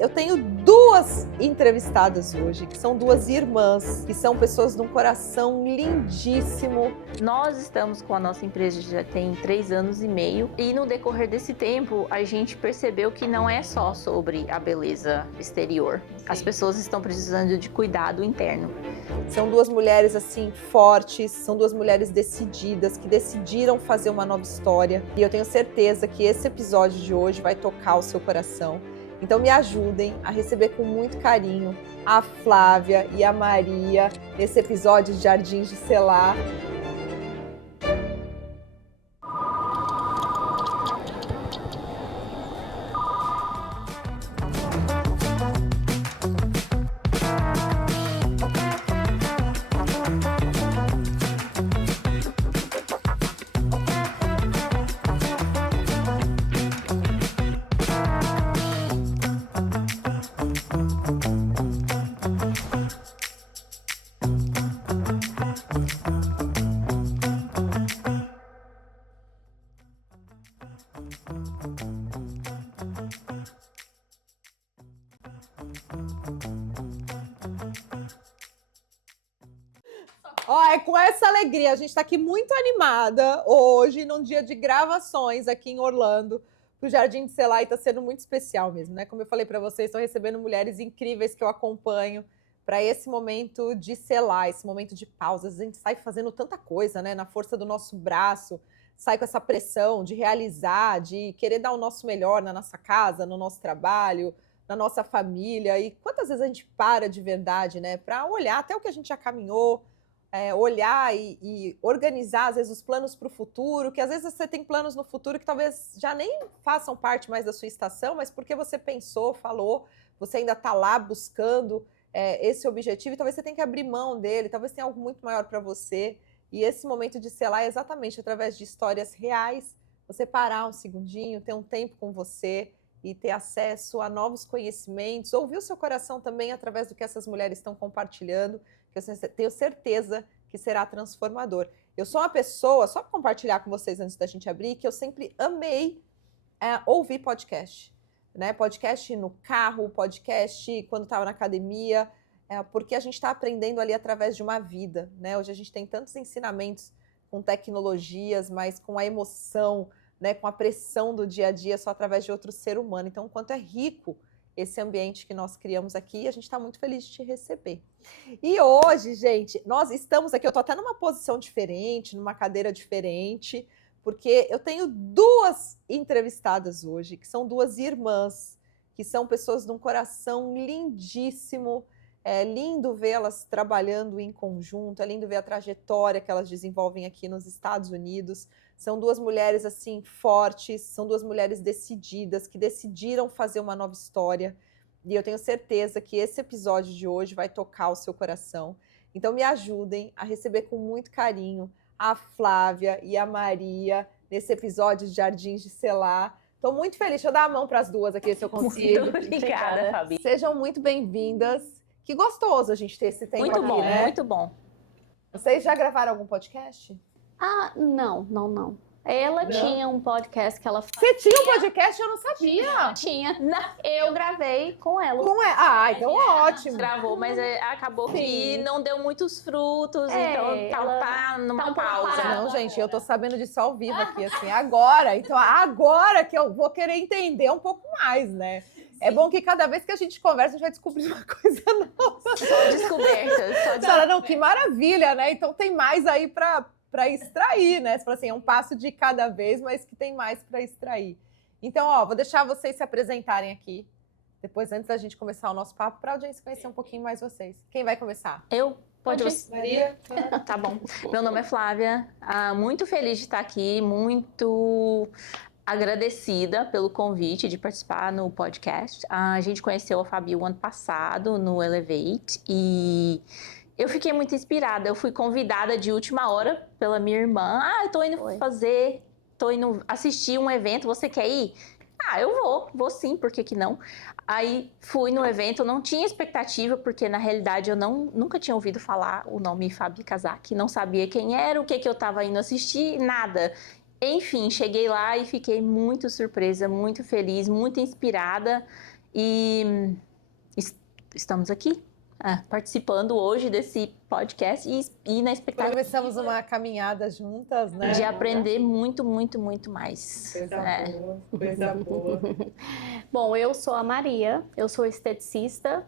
Eu tenho duas entrevistadas hoje, que são duas irmãs, que são pessoas de um coração lindíssimo. Nós estamos com a nossa empresa já tem 3 anos e meio e no decorrer desse tempo a gente percebeu que não é só sobre a beleza exterior. As pessoas estão precisando de cuidado interno. São duas mulheres assim fortes, são duas mulheres decididas, que decidiram fazer uma nova história. E eu tenho certeza que esse episódio de hoje vai tocar o seu coração. Então me ajudem a receber com muito carinho a Flávia e a Maria nesse episódio de Jardins de Selar. É com essa alegria, a gente está aqui muito animada hoje, num dia de gravações aqui em Orlando, pro Jardim de Selar, e está sendo muito especial mesmo, né? Como eu falei para vocês, estou recebendo mulheres incríveis que eu acompanho para esse momento de selar, esse momento de pausas. A gente sai fazendo tanta coisa, né? Na força do nosso braço, sai com essa pressão de realizar, de querer dar o nosso melhor na nossa casa, no nosso trabalho, na nossa família. E quantas vezes a gente para de verdade, né? Para olhar até o que a gente já caminhou, olhar e organizar, às vezes, os planos para o futuro, que às vezes você tem planos no futuro que talvez já nem façam parte mais da sua estação, mas porque você pensou, falou, você ainda está lá buscando esse objetivo, e talvez você tenha que abrir mão dele, talvez tenha algo muito maior para você. E esse momento de selar é exatamente através de histórias reais, você parar um segundinho, ter um tempo com você e ter acesso a novos conhecimentos, ouvir o seu coração também através do que essas mulheres estão compartilhando, que eu tenho certeza que será transformador. Eu sou uma pessoa, só para compartilhar com vocês antes da gente abrir, que eu sempre amei ouvir podcast. Né? Podcast no carro, podcast quando estava na academia, porque a gente está aprendendo ali através de uma vida. Né? Hoje a gente tem tantos ensinamentos com tecnologias, mas com a emoção, né? Com a pressão do dia a dia, só através de outro ser humano. Então, o quanto é rico esse ambiente que nós criamos aqui, a gente está muito feliz de te receber. E hoje, gente, nós estamos aqui, eu estou até numa posição diferente, numa cadeira diferente, porque eu tenho duas entrevistadas hoje, que são duas irmãs, que são pessoas de um coração lindíssimo. É lindo vê-las trabalhando em conjunto, é lindo ver a trajetória que elas desenvolvem aqui nos Estados Unidos. São duas mulheres assim fortes, são duas mulheres decididas, que decidiram fazer uma nova história. E eu tenho certeza que esse episódio de hoje vai tocar o seu coração. Então me ajudem a receber com muito carinho a Flávia e a Maria nesse episódio de Jardins de Selar. Estou muito feliz. Deixa eu dar a mão para as duas aqui, se eu consigo. Muito obrigada, Fabi. Sejam muito bem-vindas. Que gostoso a gente ter esse tempo muito aqui, bom, né? Muito bom. Vocês já gravaram algum podcast? Não. Ela tinha um podcast que ela fazia. Você tinha um podcast? Eu não sabia. Tinha. Eu gravei com ela. Então ótimo. Gravou, mas acabou que não deu muitos frutos, então tá numa pausa. Não, gente, eu tô sabendo disso ao vivo aqui, assim, agora. Então, agora que eu vou querer entender um pouco mais, né? É bom que cada vez que a gente conversa, a gente vai descobrir uma coisa nova. Só descoberta. Não, que maravilha, né? Então tem mais aí para extrair, né? Você fala assim, é um passo de cada vez, mas que tem mais para extrair. Então, vou deixar vocês se apresentarem aqui. Depois, antes da gente começar o nosso papo, para a audiência conhecer um pouquinho mais vocês. Quem vai começar? Pode ir. Maria? Tá bom. Meu nome é Flávia. Muito feliz de estar aqui, muito agradecida pelo convite de participar no podcast. A gente conheceu a Fabi o ano passado no Elevate e eu fiquei muito inspirada. Eu fui convidada de última hora pela minha irmã. Eu tô indo assistir um evento, você quer ir? Eu vou sim, por que não? Aí fui no evento, eu não tinha expectativa, porque na realidade eu nunca tinha ouvido falar o nome Fabi Kazak, não sabia quem era, o que eu tava indo assistir, nada. Enfim, cheguei lá e fiquei muito surpresa, muito feliz, muito inspirada. E estamos aqui, participando hoje desse podcast e na expectativa Começamos uma caminhada juntas, né? de aprender muito, muito, muito mais. Coisa boa. Bom, eu sou a Maria, eu sou esteticista,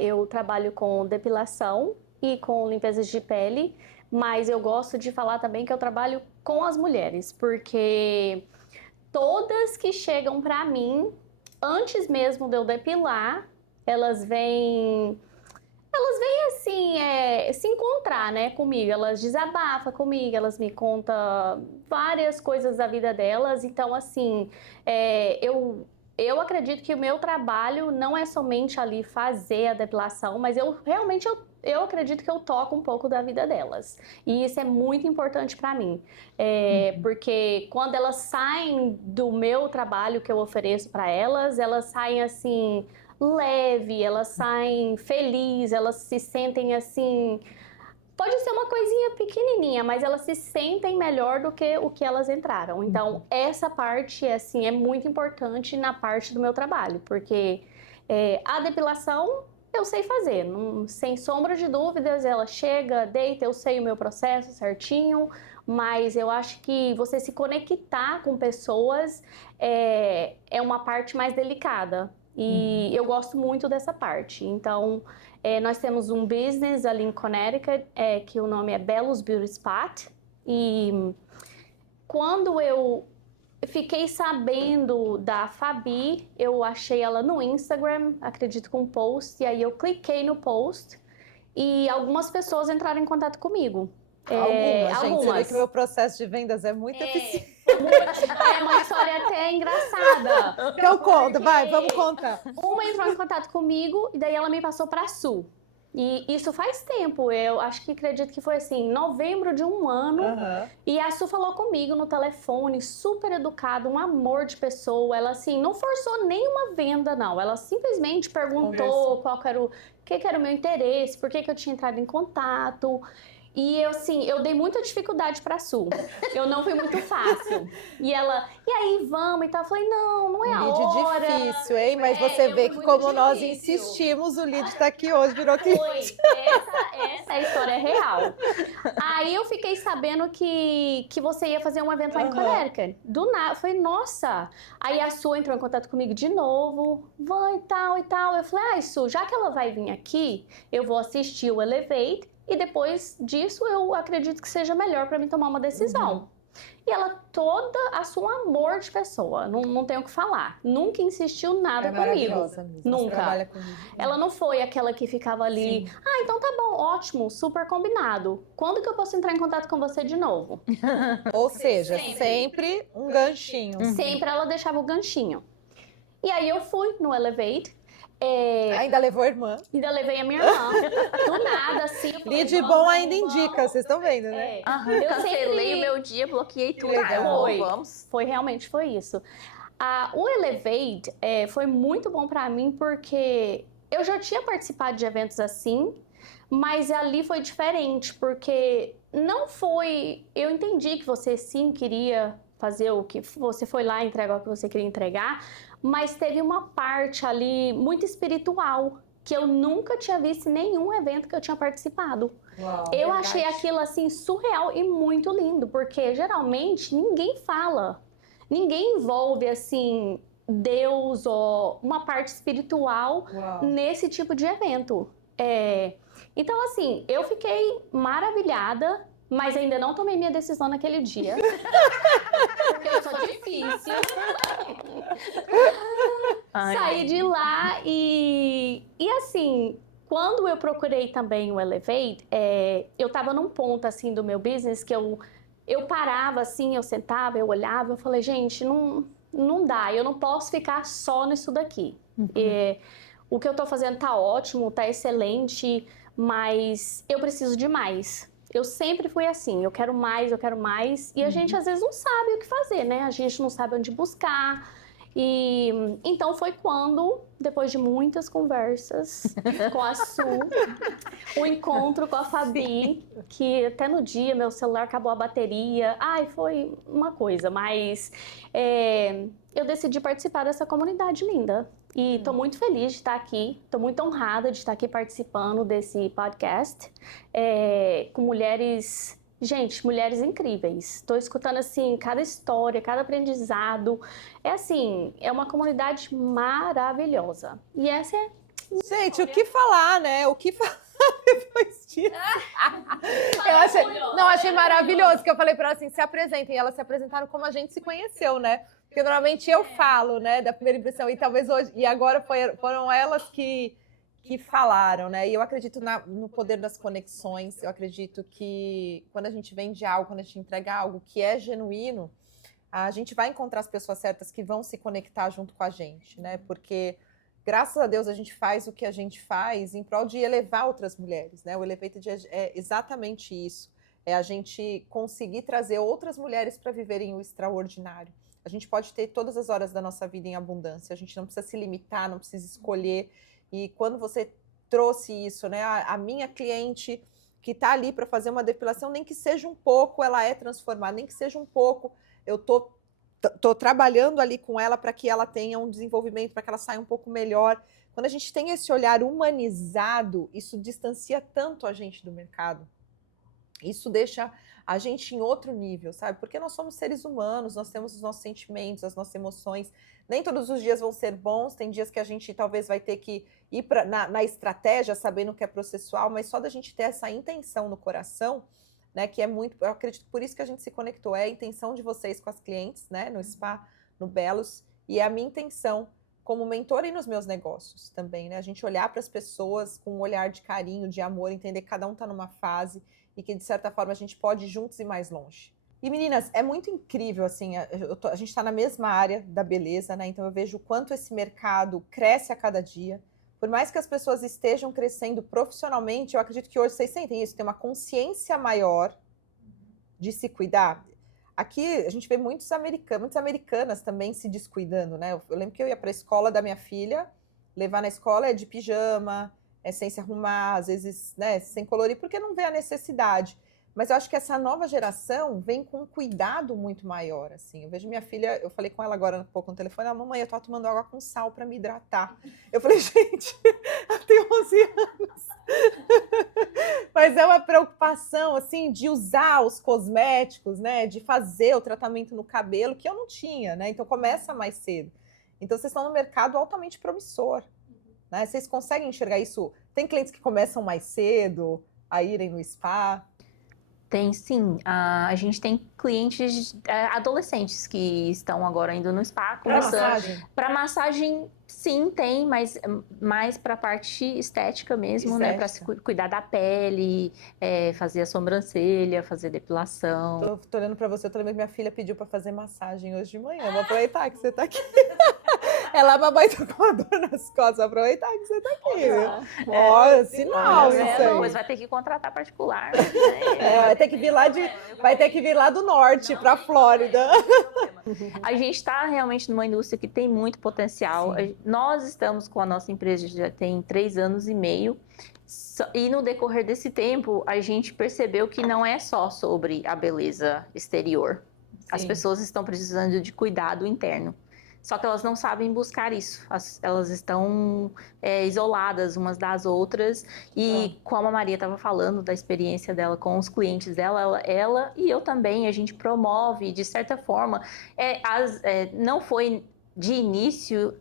eu trabalho com depilação e com limpeza de pele, mas eu gosto de falar também que eu trabalho com as mulheres, porque todas que chegam pra mim, antes mesmo de eu depilar, elas vêm assim, se encontrar, né, comigo. Elas desabafam comigo, elas me contam várias coisas da vida delas. Então, assim, eu acredito que o meu trabalho não é somente ali fazer a depilação, mas eu realmente acredito que eu toco um pouco da vida delas. E isso é muito importante para mim. Porque quando elas saem do meu trabalho que eu ofereço para elas saem assim leve, elas saem felizes, elas se sentem assim. Pode ser uma coisinha pequenininha, mas elas se sentem melhor do que o que elas entraram. Então, essa parte assim, é muito importante na parte do meu trabalho, porque a depilação eu sei fazer, sem sombra de dúvidas, ela chega, deita, eu sei o meu processo certinho, mas eu acho que você se conectar com pessoas é uma parte mais delicada. E eu gosto muito dessa parte. Então, nós temos um business ali em Connecticut, que o nome é Belos Beauty Spot. E quando eu fiquei sabendo da Fabi, eu achei ela no Instagram, acredito com um post, e aí eu cliquei no post e algumas pessoas entraram em contato comigo. Algumas, gente. Você vê que o meu processo de vendas é muito eficiente. É uma história até engraçada. Então conta, vamos contar. Uma entrou em contato comigo e daí ela me passou para a Su. E isso faz tempo, eu acredito que foi assim, novembro de um ano. E a Su falou comigo no telefone, super educada, um amor de pessoa. Ela assim, não forçou nenhuma venda, não. Ela simplesmente perguntou qual que era que era o meu interesse, por que eu tinha entrado em contato. E eu dei muita dificuldade pra Su. Eu não fui muito fácil. E ela, e aí, vamos e tal. Eu falei, não é a hora. Difícil, hein? Mas você vê que como nós insistimos, o lead tá aqui hoje, virou cliente. Essa é a história real. Aí eu fiquei sabendo que você ia fazer um evento lá em Connecticut. Do nada, eu falei, nossa. Aí a Su entrou em contato comigo de novo. Vai, tal e tal. Eu falei, Su, já que ela vai vir aqui, eu vou assistir o Elevate. E depois disso, eu acredito que seja melhor para mim tomar uma decisão. E ela, toda a sua amor de pessoa, não tenho o que falar. Nunca insistiu nada comigo. Nunca. Ela não foi aquela que ficava ali, então tá bom, ótimo, super combinado. Quando que eu posso entrar em contato com você de novo? Ou seja, sempre um ganchinho. Sempre ela deixava o ganchinho. E aí eu fui no Elevate. Ainda levou a irmã. Ainda levei a minha irmã. Do nada, assim. Lead bom ainda indica, vocês estão vendo, né? Eu cancelei o meu dia, bloqueei tudo. Vamos. Realmente foi isso. O Elevate foi muito bom pra mim porque eu já tinha participado de eventos assim, mas ali foi diferente, porque não foi... Eu entendi que você sim queria fazer o que... Você foi lá entregar o que você queria entregar, mas teve uma parte ali muito espiritual que eu nunca tinha visto em nenhum evento que eu tinha participado. Eu achei aquilo assim surreal e muito lindo, porque geralmente ninguém fala, ninguém envolve assim Deus ou uma parte espiritual nesse tipo de evento. Então assim, eu fiquei maravilhada. Mas ainda não tomei minha decisão naquele dia. Porque eu sou difícil. Saí de lá e assim, quando eu procurei também o Elevate, eu tava num ponto assim do meu business que eu parava assim, eu sentava, eu olhava, eu falei, gente, não dá, eu não posso ficar só nisso daqui. O que eu tô fazendo tá ótimo, tá excelente, mas eu preciso de mais. Eu sempre fui assim, eu quero mais, e a gente às vezes não sabe o que fazer, né? A gente não sabe onde buscar. E então foi quando, depois de muitas conversas com a Su, o encontro com a Fabi, que até no dia meu celular acabou a bateria. Foi uma coisa, mas eu decidi participar dessa comunidade linda. E estou muito feliz de estar aqui, estou muito honrada de estar aqui participando desse podcast com mulheres, gente, mulheres incríveis. Estou escutando assim cada história, cada aprendizado. É uma comunidade maravilhosa. E essa é... Gente, o que falar, né? O que falar depois disso? Achei maravilhoso, que eu falei para ela assim, se apresentem. E elas se apresentaram como a gente se conheceu, né? Porque normalmente eu falo, né, da primeira impressão, e talvez hoje, e agora foram elas que falaram, né? E eu acredito no poder das conexões, eu acredito que quando a gente vende algo, quando a gente entrega algo que é genuíno, a gente vai encontrar as pessoas certas que vão se conectar junto com a gente, né? Porque graças a Deus a gente faz o que a gente faz em prol de elevar outras mulheres, né? O Elevated é exatamente isso. É a gente conseguir trazer outras mulheres para viverem o extraordinário. A gente pode ter todas as horas da nossa vida em abundância. A gente não precisa se limitar, não precisa escolher. E quando você trouxe isso, né? A minha cliente que está ali para fazer uma depilação, nem que seja um pouco, ela é transformada, nem que seja um pouco, eu tô trabalhando ali com ela para que ela tenha um desenvolvimento, para que ela saia um pouco melhor. Quando a gente tem esse olhar humanizado, isso distancia tanto a gente do mercado. Isso deixa a gente em outro nível, sabe? Porque nós somos seres humanos, nós temos os nossos sentimentos, as nossas emoções. Nem todos os dias vão ser bons, tem dias que a gente talvez vai ter que ir na estratégia, sabendo que é processual, mas só da gente ter essa intenção no coração, né, que é muito, eu acredito que por isso que a gente se conectou, é a intenção de vocês com as clientes, né, no spa, no Belos, e é a minha intenção como mentora e nos meus negócios também, né, a gente olhar para as pessoas com um olhar de carinho, de amor, entender que cada um está numa fase e que de certa forma a gente pode ir juntos e mais longe. E meninas, é muito incrível, assim, a gente está na mesma área da beleza, né, então eu vejo o quanto esse mercado cresce a cada dia. Por mais que as pessoas estejam crescendo profissionalmente, eu acredito que hoje vocês sentem isso, tem uma consciência maior de se cuidar. Aqui a gente vê muitas americanas também se descuidando, né? Eu lembro que eu ia para a escola da minha filha, levar na escola é de pijama, é sem se arrumar, às vezes, né, sem colorir, porque não vê a necessidade. Mas eu acho que essa nova geração vem com um cuidado muito maior, assim. Eu vejo minha filha, eu falei com ela agora um pouco no telefone, ela, mamãe, eu tô tomando água com sal para me hidratar. Eu falei, gente, ela tem 11 anos. Mas é uma preocupação, assim, de usar os cosméticos, né, de fazer o tratamento no cabelo, que eu não tinha, né, então começa mais cedo. Então vocês estão no mercado altamente promissor, né, vocês conseguem enxergar isso? Tem clientes que começam mais cedo a irem no spa? Tem sim, a gente tem clientes adolescentes que estão agora indo no spa. Para massagem? Para massagem, sim, tem, mas mais para a parte estética mesmo, né? Para cuidar da pele, fazer a sobrancelha, fazer depilação. Tô olhando para você, eu tô lembrando que minha filha pediu para fazer massagem hoje de manhã. Vou aproveitar que você tá aqui. Ela, mamãe, tá com uma dor nas costas, vou aproveitar que você tá aqui. Olha, sinal isso aí. Depois vai ter que contratar particular. Vai ter que vir lá do norte para Flórida. A gente está realmente numa indústria que tem muito potencial. Sim. Nós estamos com a nossa empresa já tem 3 anos e meio. E no decorrer desse tempo, a gente percebeu que não é só sobre a beleza exterior. Sim. As pessoas estão precisando de cuidado interno. Só que elas não sabem buscar isso. Elas estão isoladas umas das outras. E como a Maria estava falando da experiência dela com os clientes dela, ela e eu também, a gente promove, de certa forma, não foi de início,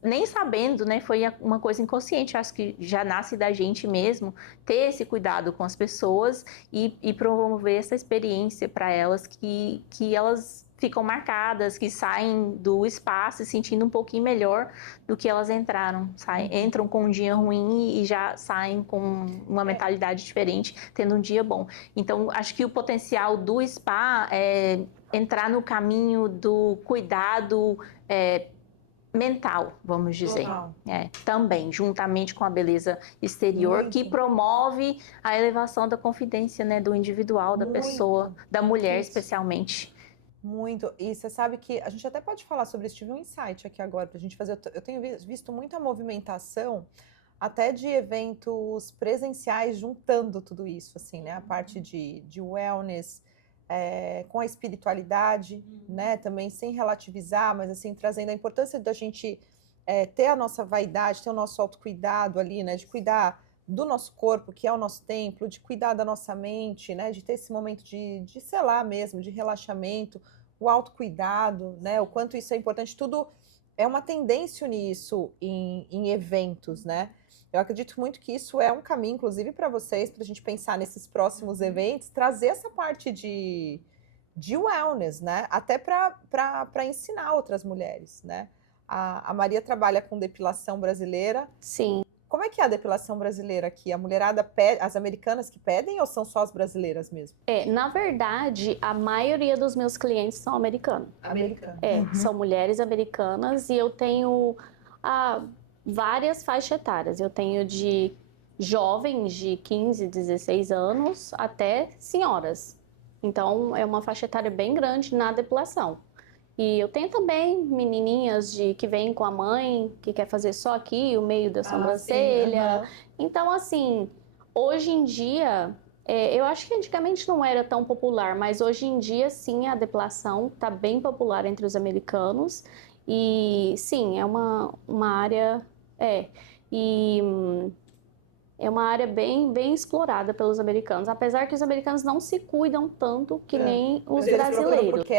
nem sabendo, né? Foi uma coisa inconsciente, acho que já nasce da gente mesmo, ter esse cuidado com as pessoas e promover essa experiência para elas que elas ficam marcadas, que saem do espaço se sentindo um pouquinho melhor do que elas entraram. Entram com um dia ruim e já saem com uma mentalidade diferente, tendo um dia bom. Então, acho que o potencial do spa é entrar no caminho do cuidado mental, vamos dizer. Também, juntamente com a beleza exterior, que promove a elevação da confidência, né, do individual, da pessoa, da mulher especialmente. Muito. E você sabe que a gente até pode falar sobre isso. Tive um insight aqui agora pra gente fazer. Eu tenho visto muita movimentação até de eventos presenciais juntando tudo isso, assim, né? A parte de wellness, com a espiritualidade, né? Também sem relativizar, mas assim, trazendo a importância da gente ter a nossa vaidade, ter o nosso autocuidado ali, né? De cuidar do nosso corpo, que é o nosso templo, de cuidar da nossa mente, né? De ter esse momento de selar mesmo, de relaxamento, o autocuidado, né? O quanto isso é importante, tudo é uma tendência nisso em eventos, né? Eu acredito muito que isso é um caminho, inclusive, para vocês, para a gente pensar nesses próximos eventos, trazer essa parte de wellness, né? Até para ensinar outras mulheres, né? A Maria trabalha com depilação brasileira. Sim. Como é que é a depilação brasileira aqui? A mulherada pede, as americanas que pedem ou são só as brasileiras mesmo? Na verdade, a maioria dos meus clientes são americanos. Americana. São mulheres americanas e eu tenho várias faixas etárias. Eu tenho de jovens de 15, 16 anos até senhoras. Então, é uma faixa etária bem grande na depilação. E eu tenho também menininhas que vêm com a mãe, que quer fazer só aqui o meio da sobrancelha. Sim, Então, assim, hoje em dia, eu acho que antigamente não era tão popular, mas hoje em dia, sim, a depilação está bem popular entre os americanos. E, sim, é uma área... E é uma área bem, bem explorada pelos americanos, apesar que os americanos não se cuidam tanto que nem os brasileiros. Porque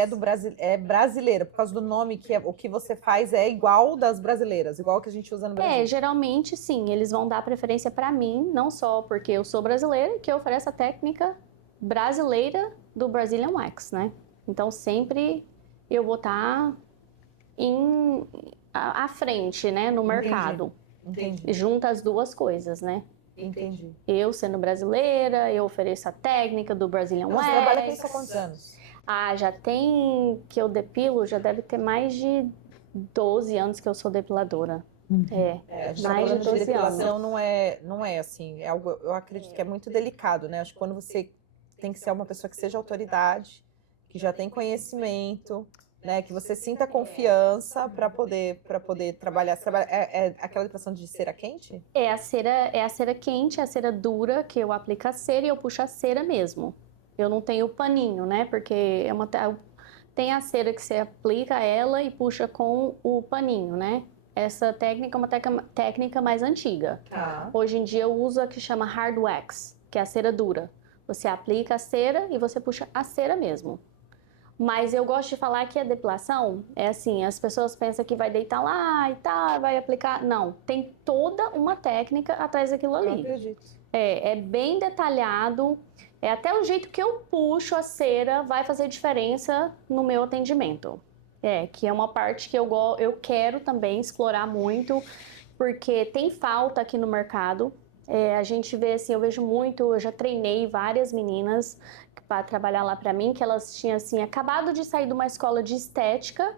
é brasileira, por causa do nome, o que você faz é igual das brasileiras, igual que a gente usa no Brasil. Geralmente sim, eles vão dar preferência para mim, não só porque eu sou brasileira, que eu ofereço a técnica brasileira do Brazilian Wax, né? Então sempre eu vou estar à frente, né, no mercado. Entendi. Junta as duas coisas, né? Entendi. Eu, sendo brasileira, eu ofereço a técnica do Brazilian Wax. Você trabalha com isso há quantos anos? Já tem que eu depilo, já deve ter mais de 12 anos que eu sou depiladora. Mais de 12 depilação anos. Não é assim, é algo, eu acredito que é muito delicado, né? Acho que quando você tem que ser uma pessoa que seja autoridade, que já tem conhecimento, né, que você sinta confiança para poder trabalhar. É aquela depilação de cera quente? É a cera quente, a cera dura, que eu aplico a cera e eu puxo a cera mesmo. Eu não tenho paninho, né? Porque tem a cera que você aplica ela e puxa com o paninho, né? Essa técnica é uma técnica mais antiga. Hoje em dia eu uso a que chama hard wax, que é a cera dura. Você aplica a cera e você puxa a cera mesmo. Mas eu gosto de falar que a depilação é assim, as pessoas pensam que vai deitar lá e tá, vai aplicar. Não, tem toda uma técnica atrás daquilo ali. Eu acredito. É bem detalhado, até o jeito que eu puxo a cera vai fazer diferença no meu atendimento. Que é uma parte que eu quero também explorar muito, porque tem falta aqui no mercado. A gente vê assim, eu vejo muito, eu já treinei várias meninas para trabalhar lá para mim, que elas tinham assim, acabado de sair de uma escola de estética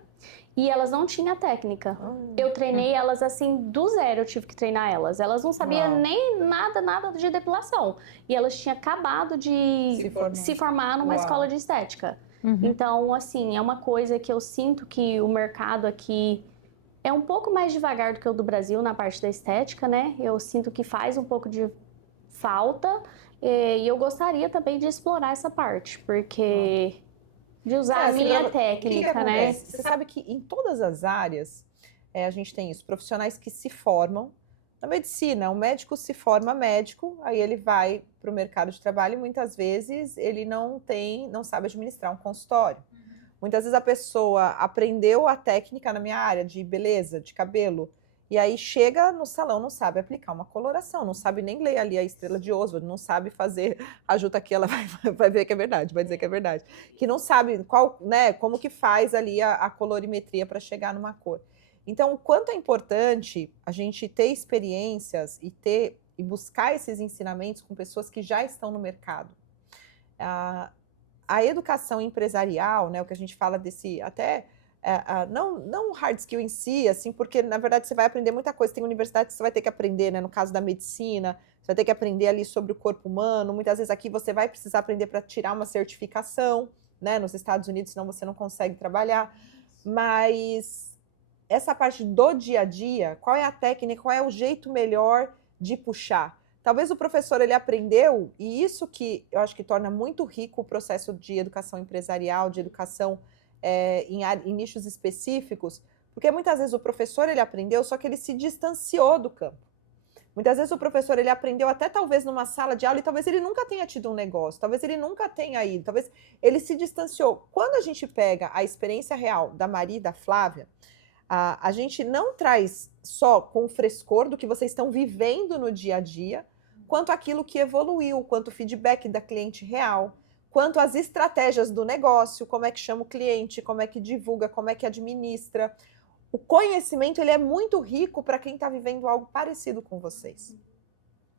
e elas não tinham técnica. Eu treinei elas assim, do zero eu tive que treinar elas. Elas não sabiam nem nada de depilação. E elas tinham acabado de se formar numa escola de estética. Então, assim, é uma coisa que eu sinto que o mercado aqui é um pouco mais devagar do que o do Brasil na parte da estética, né? Eu sinto que faz um pouco de falta e eu gostaria também de explorar essa parte, porque de usar a minha técnica, né? Você sabe que em todas as áreas a gente tem isso, profissionais que se formam. Na medicina, o médico se forma médico, aí ele vai para o mercado de trabalho e muitas vezes ele não sabe administrar um consultório. Muitas vezes a pessoa aprendeu a técnica na minha área de beleza, de cabelo, e aí chega no salão, não sabe aplicar uma coloração, não sabe nem ler ali a estrela de Oswald, não sabe fazer a juta aqui, ela vai ver que é verdade, vai dizer que é verdade. Que não sabe como que faz ali a colorimetria para chegar numa cor. Então, o quanto é importante a gente ter experiências e buscar esses ensinamentos com pessoas que já estão no mercado. A educação empresarial, né, o que a gente fala desse, não hard skill em si, assim, porque na verdade você vai aprender muita coisa, tem universidade que você vai ter que aprender, né, no caso da medicina, você vai ter que aprender ali sobre o corpo humano, muitas vezes aqui você vai precisar aprender para tirar uma certificação, né, nos Estados Unidos, senão você não consegue trabalhar, mas essa parte do dia a dia, qual é a técnica, qual é o jeito melhor de puxar? Talvez o professor ele aprendeu, e isso que eu acho que torna muito rico o processo de educação empresarial, de educação em nichos específicos, Porque muitas vezes o professor, ele aprendeu, só que ele se distanciou do campo. Muitas vezes o professor, ele aprendeu até talvez numa sala de aula e talvez ele nunca tenha tido um negócio, talvez ele nunca tenha ido, talvez ele se distanciou. Quando a gente pega a experiência real da Maria e da Flávia, a gente não traz só com o frescor do que vocês estão vivendo no dia a dia, quanto aquilo que evoluiu, quanto o feedback da cliente real, quanto as estratégias do negócio, como é que chama o cliente, como é que divulga, como é que administra. O conhecimento, ele é muito rico para quem está vivendo algo parecido com vocês.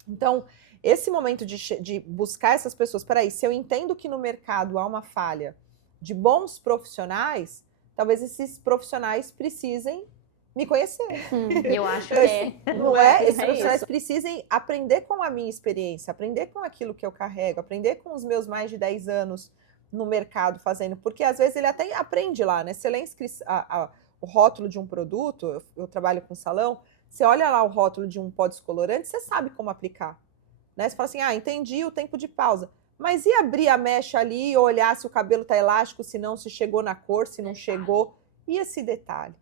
Então, esse momento de buscar essas pessoas, peraí, se eu entendo que no mercado há uma falha de bons profissionais, talvez esses profissionais precisem me conhecer. Eu acho que é. Não é? Esses É profissionais isso. precisem aprender com a minha experiência, aprender com aquilo que eu carrego, aprender com os meus mais de 10 anos no mercado fazendo, porque às vezes ele até aprende lá, né? Você lê o rótulo de um produto, eu trabalho com salão, você olha lá o rótulo de um pó descolorante, você sabe como aplicar, né? Você fala assim, entendi o tempo de pausa, mas e abrir a mecha ali e olhar se o cabelo tá elástico, se não, se chegou na cor, se não chegou, e esse detalhe?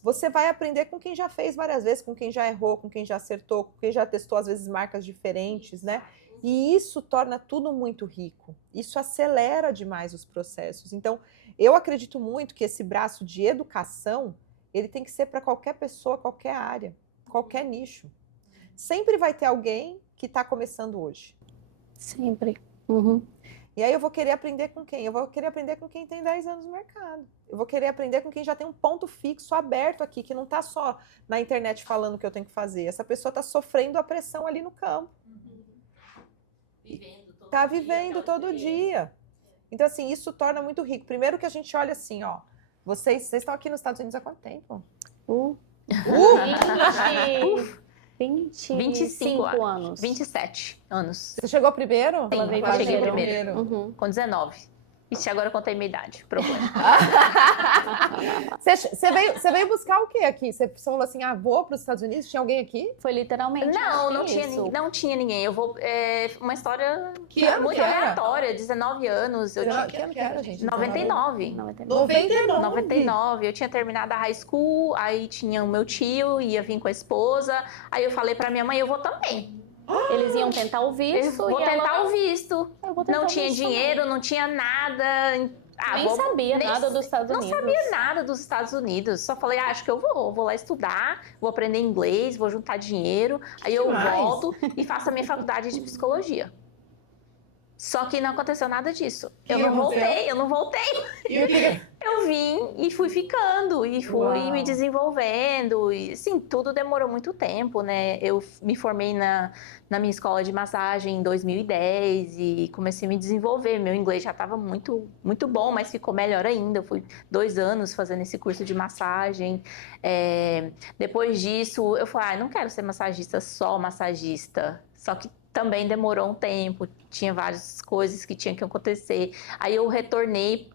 Você vai aprender com quem já fez várias vezes, com quem já errou, com quem já acertou, com quem já testou, às vezes, marcas diferentes, né? E isso torna tudo muito rico. Isso acelera demais os processos. Então, eu acredito muito que esse braço de educação, ele tem que ser para qualquer pessoa, qualquer área, qualquer nicho. Sempre vai ter alguém que está começando hoje. Sempre. Uhum. E aí eu vou querer aprender com quem? Eu vou querer aprender com quem tem 10 anos no mercado. Eu vou querer aprender com quem já tem um ponto fixo aberto aqui, que não está só na internet falando o que eu tenho que fazer. Essa pessoa está sofrendo a pressão ali no campo. Está vivendo todo dia. Então, assim, isso torna muito rico. Primeiro que a gente olha assim, ó. Vocês estão aqui nos Estados Unidos há quanto tempo? 25 anos. 27 anos. Você chegou primeiro? Sim, Ela veio eu cheguei primeiro. primeiro. Uhum. Com 19. Ixi, agora eu contei minha idade. Problema. Você veio buscar o quê aqui? Você falou assim, vou para os Estados Unidos? Tinha alguém aqui? Foi literalmente Não isso. não tinha ninguém. Eu vou. Uma história Que ano muito que era? aleatória, 19 anos. Que ano que era, gente? 99. 99. Eu tinha terminado a high school, aí tinha o meu tio, ia vir com a esposa. Aí eu falei pra minha mãe, eu vou também. Eles iam tentar o visto. Vou e tentar ela... o visto. Eu vou tentar Não o tinha visto dinheiro, também. não tinha nada. Nem sabia nada dos Estados Unidos. Não sabia nada dos Estados Unidos. Só falei, acho que eu vou lá estudar, vou aprender inglês, vou juntar dinheiro. Aí eu volto e faço a minha faculdade de psicologia. Só que não aconteceu nada disso. Eu não voltei. Eu vim e fui ficando, e fui me desenvolvendo, e assim, tudo demorou muito tempo, né? Eu me formei na minha escola de massagem em 2010 e comecei a me desenvolver. Meu inglês já estava muito, muito bom, mas ficou melhor ainda. Eu fui 2 anos fazendo esse curso de massagem. Depois disso, eu falei, não quero ser massagista, só massagista. Só que também demorou um tempo, tinha várias coisas que tinham que acontecer. Aí eu retornei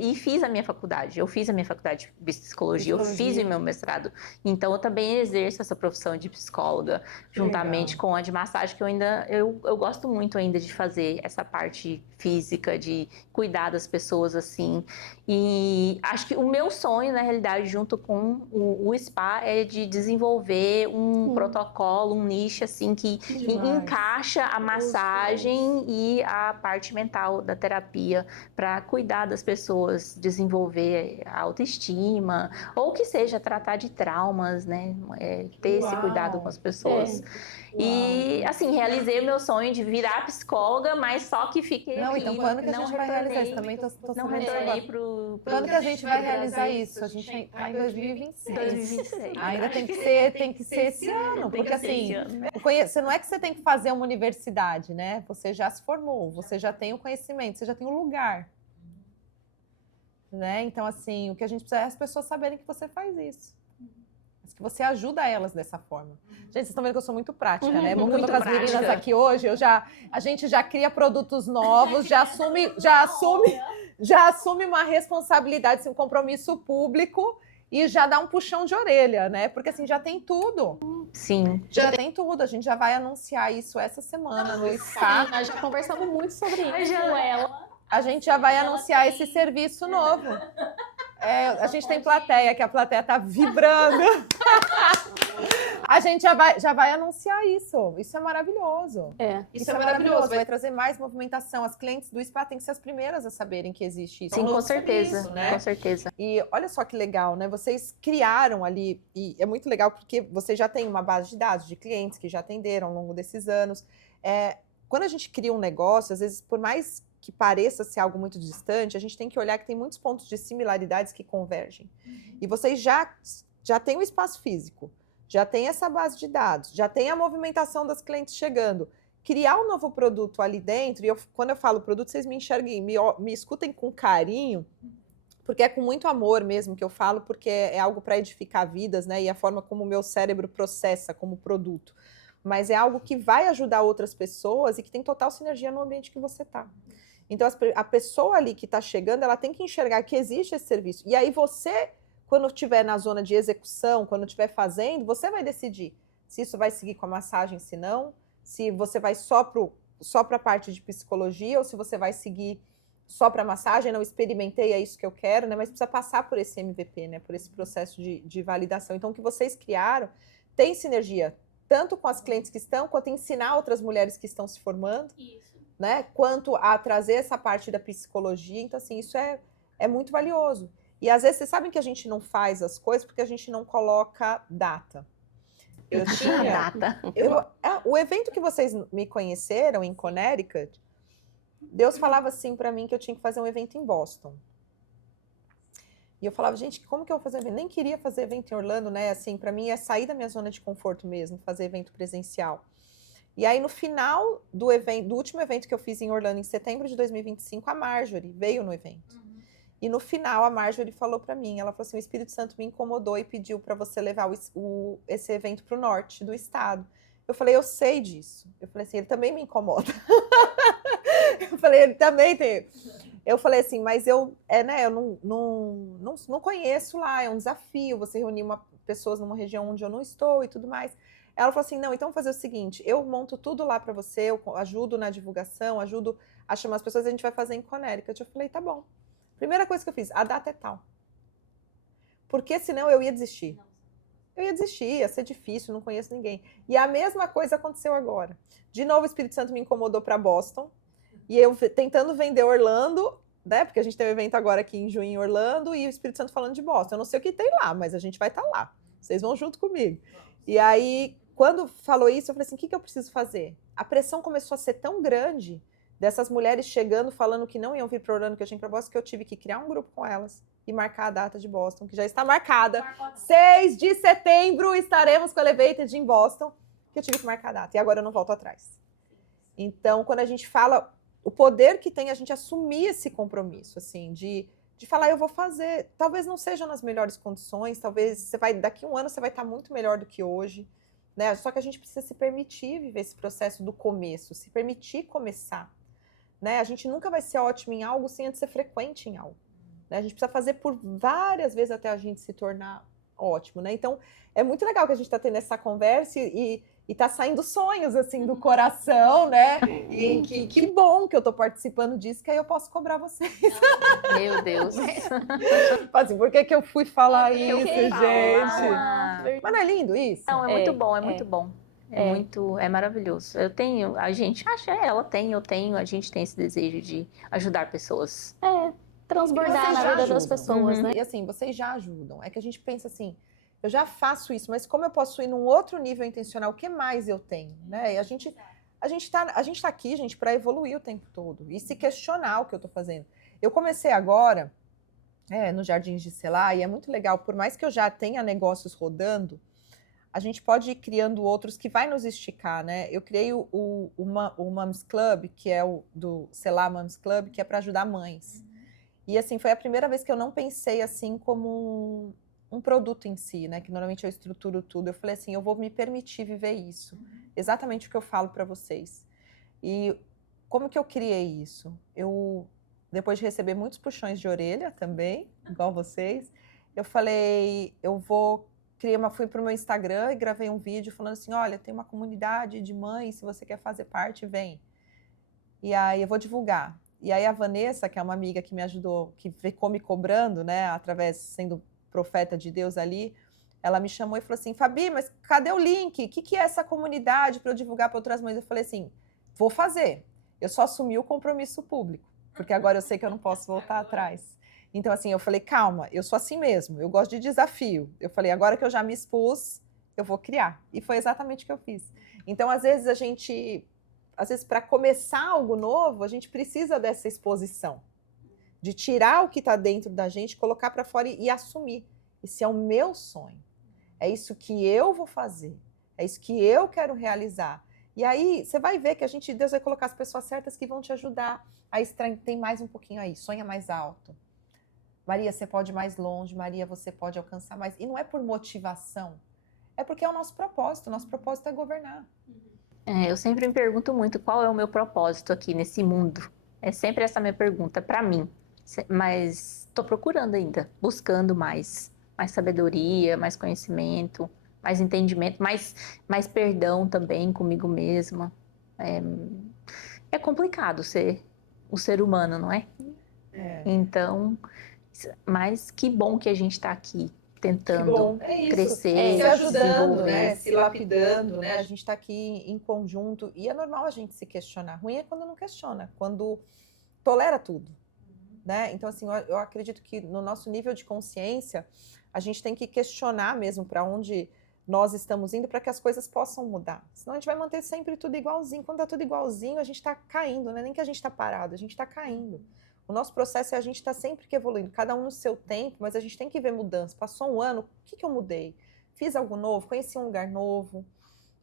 e fiz a minha faculdade. Eu fiz a minha faculdade de psicologia, eu fiz o meu mestrado. Então, eu também exerço essa profissão de psicóloga, juntamente com a de massagem, que eu gosto muito ainda de fazer essa parte física, de cuidar das pessoas, assim. E acho que o meu sonho, na realidade, junto com o spa, é de desenvolver um protocolo, um nicho, assim, que encaixa a massagem e a parte mental da terapia para cuidar das pessoas, desenvolver a autoestima, ou que seja, tratar de traumas, né? Ter esse cuidado com as pessoas. E, assim, realizei o meu sonho de virar psicóloga, mas só que fiquei aqui. Então, quando que a gente vai realizar isso? Também tô Não retornei pro Quando que a gente vai realizar isso? A gente está em 2026. 2026. Ainda tem que ser esse ano, porque assim, não é que você tem que fazer uma universidade, né? Você já se formou, você já tem o conhecimento, você já tem o lugar. Né? Então, assim, o que a gente precisa é as pessoas saberem que você faz isso. Que você ajuda elas dessa forma. Gente, vocês estão vendo que eu sou muito prática, né? Porque eu tô com as meninas aqui hoje, a gente já cria produtos novos, já assume uma responsabilidade, assim, um compromisso público e já dá um puxão de orelha, né? Porque assim, já tem tudo. Sim. Já tem tudo, a gente já vai anunciar isso essa semana no spa. Nós já conversamos muito sobre isso com ela. A gente já vai anunciar esse serviço novo. A gente tem plateia, que a plateia tá vibrando. A gente já vai anunciar isso. Isso é maravilhoso. Isso é maravilhoso. Vai trazer mais movimentação. As clientes do spa têm que ser as primeiras a saberem que existe isso. Sim, com certeza. Isso, né? Com certeza. E olha só que legal, né? Vocês criaram ali, e é muito legal porque vocês já têm uma base de dados de clientes que já atenderam ao longo desses anos. Quando a gente cria um negócio, às vezes, por mais que pareça ser algo muito distante, a gente tem que olhar que tem muitos pontos de similaridades que convergem. E vocês já têm o espaço físico, já tem essa base de dados, já tem a movimentação das clientes chegando. Criar um novo produto ali dentro, e quando eu falo produto, vocês me enxerguem, me escutem com carinho, porque é com muito amor mesmo que eu falo, porque é algo para edificar vidas, né? E a forma como o meu cérebro processa como produto. Mas é algo que vai ajudar outras pessoas e que tem total sinergia no ambiente que você está. Então, a pessoa ali que está chegando, ela tem que enxergar que existe esse serviço. E aí você, quando estiver na zona de execução, quando estiver fazendo, você vai decidir se isso vai seguir com a massagem, se não, se você vai só para a parte de psicologia ou se você vai seguir só para massagem. Não experimentei, é isso que eu quero, né? Mas precisa passar por esse MVP, né? Por esse processo de validação. Então, o que vocês criaram tem sinergia, tanto com as clientes que estão, quanto ensinar outras mulheres que estão se formando. Isso. Né? Quanto a trazer essa parte da psicologia. Então, assim, isso é muito valioso. E às vezes, vocês sabem que a gente não faz as coisas porque a gente não coloca data. Eu tinha... data. O evento que vocês me conheceram em Connecticut, Deus falava assim para mim que eu tinha que fazer um evento em Boston. E eu falava, gente, como que eu vou fazer evento? Nem queria fazer evento em Orlando, né? Assim, para mim é sair da minha zona de conforto mesmo, fazer evento presencial. E aí, no final do último evento que eu fiz em Orlando, em setembro de 2025, a Marjorie veio no evento. E no final, a Marjorie falou para mim, ela falou assim, o Espírito Santo me incomodou e pediu para você levar esse evento para o norte do estado. Eu falei, eu sei disso. Eu falei assim, ele também me incomoda. Eu falei, ele também tem... Eu falei assim, mas eu não conheço lá, é um desafio você reunir pessoas numa região onde eu não estou e tudo mais. Ela falou assim, não, então vamos fazer o seguinte, eu monto tudo lá para você, eu ajudo na divulgação, ajudo a chamar as pessoas, a gente vai fazer em Connecticut. Eu falei, tá bom. Primeira coisa que eu fiz, a data é tal. Porque senão eu ia desistir. Eu ia desistir, ia ser difícil, não conheço ninguém. E a mesma coisa aconteceu agora. De novo, o Espírito Santo me incomodou para Boston, e eu tentando vender Orlando, né? Porque a gente tem um evento agora aqui em junho em Orlando, e o Espírito Santo falando de Boston. Eu não sei o que tem lá, mas a gente vai estar lá. Vocês vão junto comigo. E aí, quando falou isso, eu falei assim, o que eu preciso fazer? A pressão começou a ser tão grande, dessas mulheres chegando, falando que não iam vir para Orlando, que eu tinha para Boston, que eu tive que criar um grupo com elas e marcar a data de Boston, que já está marcada. 6 de setembro estaremos com o Elevated em Boston, que eu tive que marcar a data. E agora eu não volto atrás. Então, quando a gente fala, o poder que tem a gente assumir esse compromisso, assim, de falar, eu vou fazer. Talvez não sejam nas melhores condições, talvez daqui a um ano você vai estar muito melhor do que hoje, né? Só que a gente precisa se permitir viver esse processo do começo, se permitir começar, né? A gente nunca vai ser ótimo em algo sem antes ser frequente em algo, né? A gente precisa fazer por várias vezes até a gente se tornar ótimo, né? Então, é muito legal que a gente está tendo essa conversa e tá saindo sonhos, assim, do coração, né? E que bom que eu tô participando disso, que aí eu posso cobrar vocês. Meu Deus. Assim, por que eu fui falar isso, gente? Mas não é lindo isso? Não, é muito bom, é muito bom. É maravilhoso. Eu tenho, a gente tem esse desejo de ajudar pessoas. Transbordar na vida das pessoas, né? E assim, vocês já ajudam. É que a gente pensa assim, eu já faço isso, mas como eu posso ir num outro nível intencional, o que mais eu tenho, né? E a gente tá aqui, gente, para evoluir o tempo todo e se questionar o que eu tô fazendo. Eu comecei agora, no Jardins de Selá, e é muito legal, por mais que eu já tenha negócios rodando, a gente pode ir criando outros que vai nos esticar, né? Eu criei o Moms Club, que é o do Selá Moms Club, que é para ajudar mães. E assim, foi a primeira vez que eu não pensei assim como um produto em si, né? Que normalmente eu estruturo tudo. Eu falei assim, eu vou me permitir viver isso. Exatamente o que eu falo para vocês. E como que eu criei isso? Eu, depois de receber muitos puxões de orelha também, igual vocês, eu falei, fui pro meu Instagram e gravei um vídeo falando assim, olha, tem uma comunidade de mães, se você quer fazer parte, vem. E aí eu vou divulgar. E aí a Vanessa, que é uma amiga que me ajudou, que ficou me cobrando, né, através, sendo profeta de Deus ali, ela me chamou e falou assim, Fabi, mas cadê o link? O que é essa comunidade para eu divulgar para outras mães? Eu falei assim, vou fazer. Eu só assumi o compromisso público, porque agora eu sei que eu não posso voltar atrás. Então, assim, eu falei, calma, eu sou assim mesmo, eu gosto de desafio. Eu falei, agora que eu já me expus, eu vou criar. E foi exatamente o que eu fiz. Então, às vezes, para começar algo novo, a gente precisa dessa exposição. De tirar o que está dentro da gente, colocar para fora e assumir. Esse é o meu sonho. É isso que eu vou fazer. É isso que eu quero realizar. E aí, você vai ver que Deus vai colocar as pessoas certas que vão te ajudar. Aí, tem mais um pouquinho aí, sonha mais alto. Maria, você pode ir mais longe. Maria, você pode alcançar mais. E não é por motivação. É porque é o nosso propósito. O nosso propósito é governar. Eu sempre me pergunto muito qual é o meu propósito aqui nesse mundo. É sempre essa minha pergunta para mim. Mas estou procurando ainda, buscando mais sabedoria, mais conhecimento, mais entendimento, mais perdão também comigo mesma. É complicado ser o ser humano, não é? Então, mas que bom que a gente está aqui tentando crescer, se ajudando, desenvolver. né? Se lapidando, né? A gente está aqui em conjunto e é normal a gente se questionar. Ruim é quando não questiona, quando tolera tudo, né? Então, assim, eu acredito que no nosso nível de consciência, a gente tem que questionar mesmo para onde nós estamos indo para que as coisas possam mudar. Senão a gente vai manter sempre tudo igualzinho. Quando está tudo igualzinho, a gente está caindo, né? Nem que a gente está parado, a gente está caindo. O nosso processo é a gente estar sempre que evoluindo, cada um no seu tempo, mas a gente tem que ver mudança. Passou um ano, o que eu mudei? Fiz algo novo, conheci um lugar novo,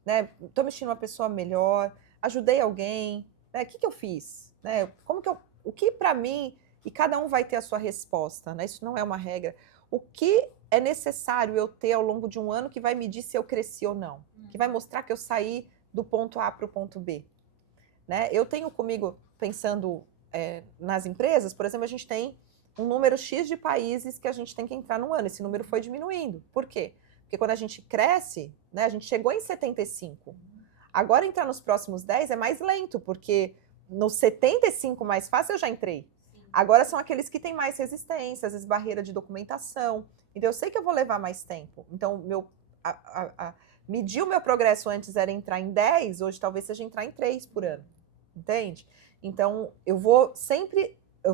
né? Estou mexendo uma pessoa melhor, ajudei alguém, né? O que eu fiz? Né? O que para mim, e cada um vai ter a sua resposta, né? Isso não é uma regra. O que é necessário eu ter ao longo de um ano que vai medir se eu cresci ou não? Que vai mostrar que eu saí do ponto A para o ponto B, né? Eu tenho comigo, pensando nas empresas, por exemplo, a gente tem um número X de países que a gente tem que entrar no ano. Esse número foi diminuindo. Por quê? Porque quando a gente cresce, né, a gente chegou em 75. Agora entrar nos próximos 10 é mais lento, porque no 75 mais fácil eu já entrei. Agora são aqueles que têm mais resistência, às vezes barreira de documentação. Então eu sei que eu vou levar mais tempo. Então medir o meu progresso antes era entrar em 10, hoje talvez seja entrar em 3 por ano. Entende? Então, eu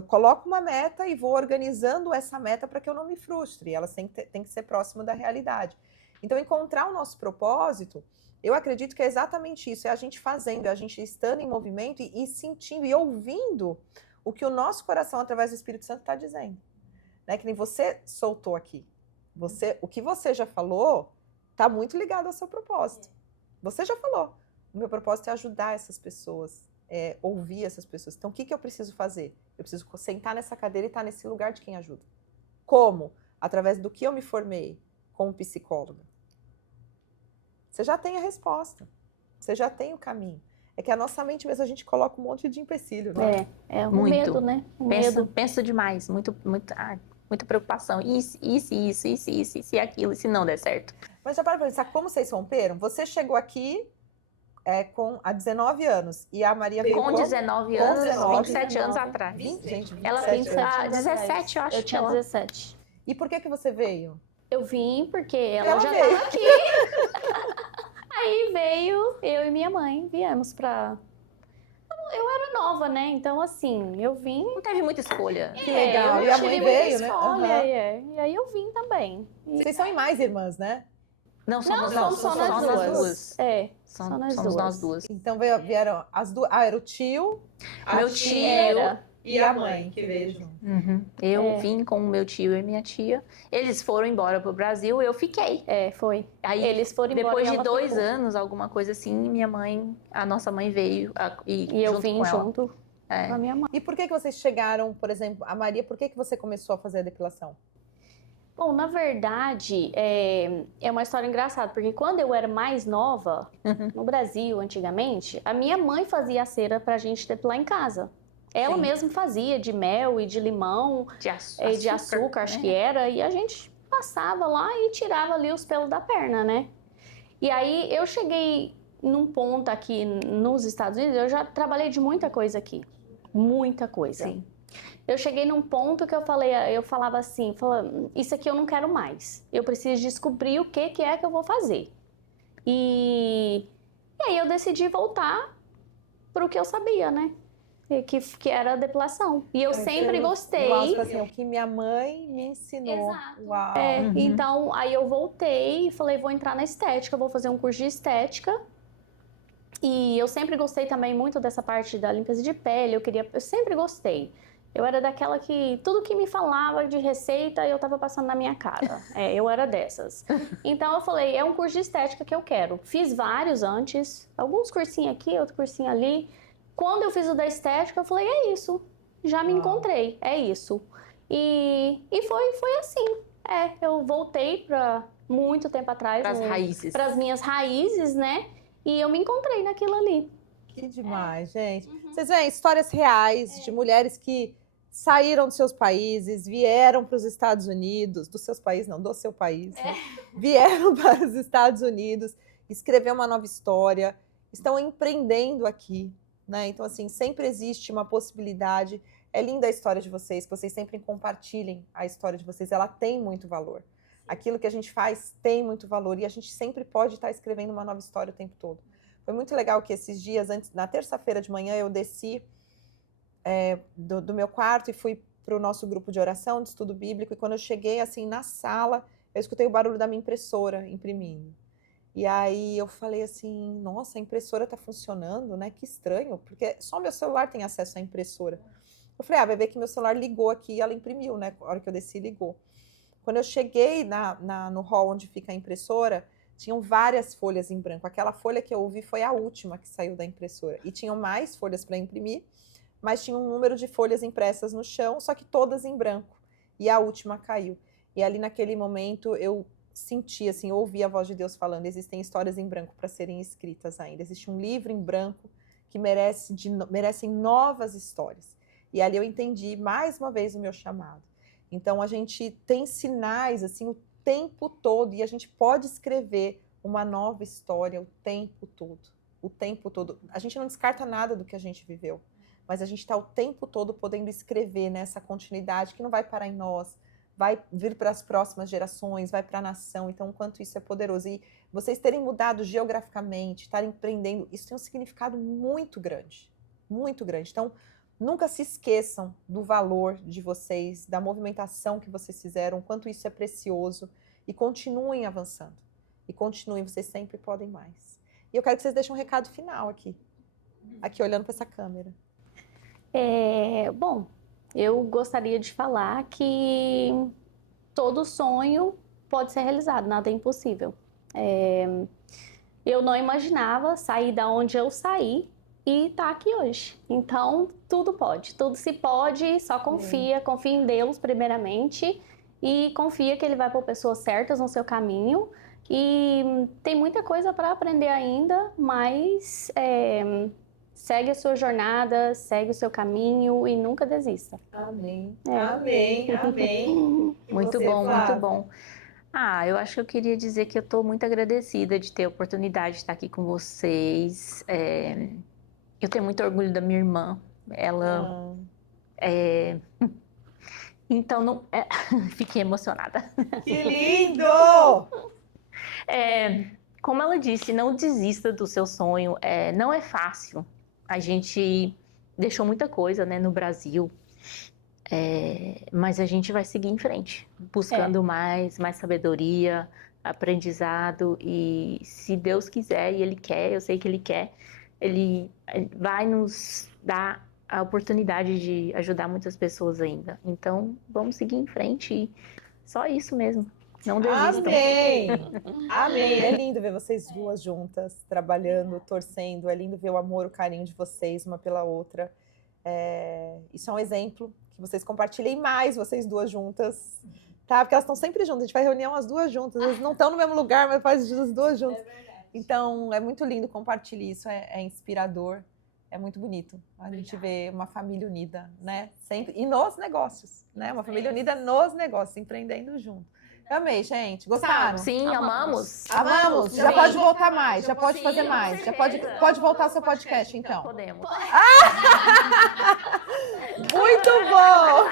coloco uma meta e vou organizando essa meta para que eu não me frustre. Ela tem que ser próxima da realidade. Então, encontrar o nosso propósito, eu acredito que é exatamente isso. É a gente fazendo, é a gente estando em movimento e sentindo e ouvindo o que o nosso coração, através do Espírito Santo, está dizendo. Né? Que nem você soltou aqui. O que você já falou está muito ligado ao seu propósito. Você já falou. O meu propósito é ajudar essas pessoas. Ouvir essas pessoas. Então, o que eu preciso fazer? Eu preciso sentar nessa cadeira e estar nesse lugar de quem ajuda. Como? Através do que eu me formei como psicóloga. Você já tem a resposta. Você já tem o caminho. É que a nossa mente mesmo, a gente coloca um monte de empecilho, né? O medo, né? Penso demais, muita preocupação. Isso e aquilo, e se não der certo. Mas já para pensar, como vocês romperam? Você chegou aqui há 19 anos. E a Maria veio com 19 anos, 27 anos atrás. 27 ela tem 17, eu acho. Eu tinha 17. E por que você veio? Eu vim porque ela já estava aqui. Aí veio eu e minha mãe, viemos pra... Eu era nova, né? Então, assim, eu vim... Não teve muita escolha. Que legal. E a mãe veio, né? E aí eu vim também. Vocês são em mais irmãs, né? Não, somos só nós duas. Somos nós duas. Então vieram as duas. Era o tio, meu tio e a mãe que veio junto. Eu vim com o meu tio e minha tia. Eles foram embora pro Brasil, eu fiquei. Foi. Aí eles foram embora. Depois de 2 anos, alguma coisa assim, a nossa mãe veio e eu vim junto com a minha mãe. E por que vocês chegaram, por exemplo, a Maria, por que você começou a fazer a depilação? Bom, na verdade, é uma história engraçada, porque quando eu era mais nova, no Brasil, antigamente, a minha mãe fazia a cera pra gente depilar em casa. Ela mesma fazia, de mel e de limão, de açúcar, acho que era, e a gente passava lá e tirava ali os pelos da perna, né? E aí eu cheguei num ponto aqui nos Estados Unidos, eu já trabalhei de muita coisa aqui. muita coisa. Sim. Eu cheguei num ponto que eu falava assim, isso aqui eu não quero mais. Eu preciso descobrir o que é que eu vou fazer. E aí eu decidi voltar para o que eu sabia, né? Que era a depilação. E eu sempre gostei. Uau, tipo assim, o que minha mãe me ensinou. Exato. Uau. Então, aí eu voltei e falei, vou entrar na estética, vou fazer um curso de estética. E eu sempre gostei também muito dessa parte da limpeza de pele, eu sempre gostei. Eu era daquela que tudo que me falava de receita eu tava passando na minha cara. Eu era dessas. Então eu falei, é um curso de estética que eu quero. Fiz vários antes, alguns cursinhos aqui, outro cursinho ali. Quando eu fiz o da estética, eu falei, é isso. Já me encontrei, é isso. E foi assim. Eu voltei para muito tempo atrás. Para as raízes. Para as minhas raízes, né? E eu me encontrei naquilo ali. Que demais, gente. Vocês veem histórias reais de mulheres que saíram dos seus países, vieram para os Estados Unidos, dos seus países não, do seu país, né? Vieram para os Estados Unidos, escrever uma nova história, estão empreendendo aqui, né? Então, assim, sempre existe uma possibilidade. É linda a história de vocês, que vocês sempre compartilhem a história de vocês, ela tem muito valor. Aquilo que a gente faz tem muito valor e a gente sempre pode estar escrevendo uma nova história o tempo todo. Foi muito legal que esses dias, na terça-feira de manhã, eu desci do meu quarto e fui para o nosso grupo de oração, de estudo bíblico, e quando eu cheguei, assim, na sala, eu escutei o barulho da minha impressora imprimindo. E aí eu falei assim, nossa, a impressora está funcionando, né? Que estranho, porque só meu celular tem acesso à impressora. Eu falei, vai ver que meu celular ligou aqui e ela imprimiu, né? A hora que eu desci, ligou. Quando eu cheguei no hall onde fica a impressora, tinham várias folhas em branco. Aquela folha que eu ouvi foi a última que saiu da impressora. E tinham mais folhas para imprimir, mas tinha um número de folhas impressas no chão, só que todas em branco. E a última caiu. E ali naquele momento eu senti, assim, ouvi a voz de Deus falando, existem histórias em branco para serem escritas ainda. Existe um livro em branco que merecem novas histórias. E ali eu entendi mais uma vez o meu chamado. Então a gente tem sinais assim o tempo todo e a gente pode escrever uma nova história o tempo todo. O tempo todo. A gente não descarta nada do que a gente viveu, mas a gente está o tempo todo podendo escrever nessa continuidade que não vai parar em nós, vai vir para as próximas gerações, vai para a nação. Então, o quanto isso é poderoso. E vocês terem mudado geograficamente, estarem empreendendo, isso tem um significado muito grande. Muito grande. Então, nunca se esqueçam do valor de vocês, da movimentação que vocês fizeram, o quanto isso é precioso. E continuem avançando. E continuem, vocês sempre podem mais. E eu quero que vocês deixem um recado final aqui olhando para essa câmera. Bom, eu gostaria de falar que todo sonho pode ser realizado, nada é impossível. Eu não imaginava sair da onde eu saí e estar aqui hoje. Então, tudo pode, tudo se pode, só confia em Deus primeiramente e confia que Ele vai pôr pessoas certas no seu caminho. E tem muita coisa para aprender ainda, mas segue a sua jornada, segue o seu caminho e nunca desista. Amém. Amém. Amém. Muito bom, muito bom. Eu acho que eu queria dizer que eu estou muito agradecida de ter a oportunidade de estar aqui com vocês. Eu tenho muito orgulho da minha irmã. Ela Então, não... fiquei emocionada. Que lindo! Como ela disse, não desista do seu sonho. Não é fácil. A gente deixou muita coisa, né, no Brasil. Mas a gente vai seguir em frente, buscando mais sabedoria, aprendizado. E se Deus quiser, e Ele quer, eu sei que Ele quer, Ele vai nos dar a oportunidade de ajudar muitas pessoas ainda. Então, vamos seguir em frente e só isso mesmo. Não desistam. Amém! Amém! É lindo ver vocês duas juntas, trabalhando, torcendo. É lindo ver o amor, o carinho de vocês, uma pela outra. Isso é um exemplo que vocês compartilhem mais, vocês duas juntas. Tá? Porque elas estão sempre juntas. A gente faz reunião as duas juntas. Elas não estão no mesmo lugar, mas faz as duas juntas. Então, é muito lindo compartilhar isso. É inspirador. É muito bonito a gente ver uma família unida, né? Sempre. E nos negócios, né? Uma família unida nos negócios, empreendendo junto. Amei, gente. Gostaram? Sim, amamos. Amamos. Já Sim. pode voltar mais, já pode Sim, fazer com mais. Já certeza. pode voltar ao seu podcast, então. Podemos. Muito bom!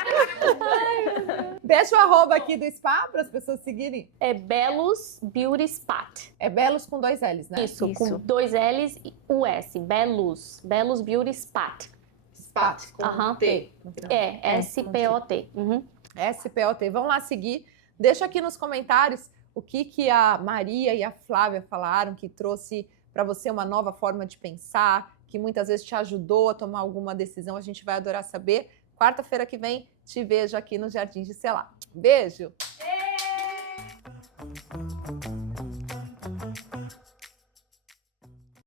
Deixa o arroba aqui do spa para as pessoas seguirem. É Belos Beauty Spot. É Belos com 2 L's, né? Isso, Isso. com 2 L's e o S. Belos. Belos Beauty Spot. Spat com Aham. T. É, S-P-O-T. Uhum. SPOT. Vão lá seguir. Deixa aqui nos comentários o que a Maria e a Flávia falaram, que trouxe para você uma nova forma de pensar, que muitas vezes te ajudou a tomar alguma decisão. A gente vai adorar saber. Quarta-feira que vem, te vejo aqui no Jardim de Selá. Beijo!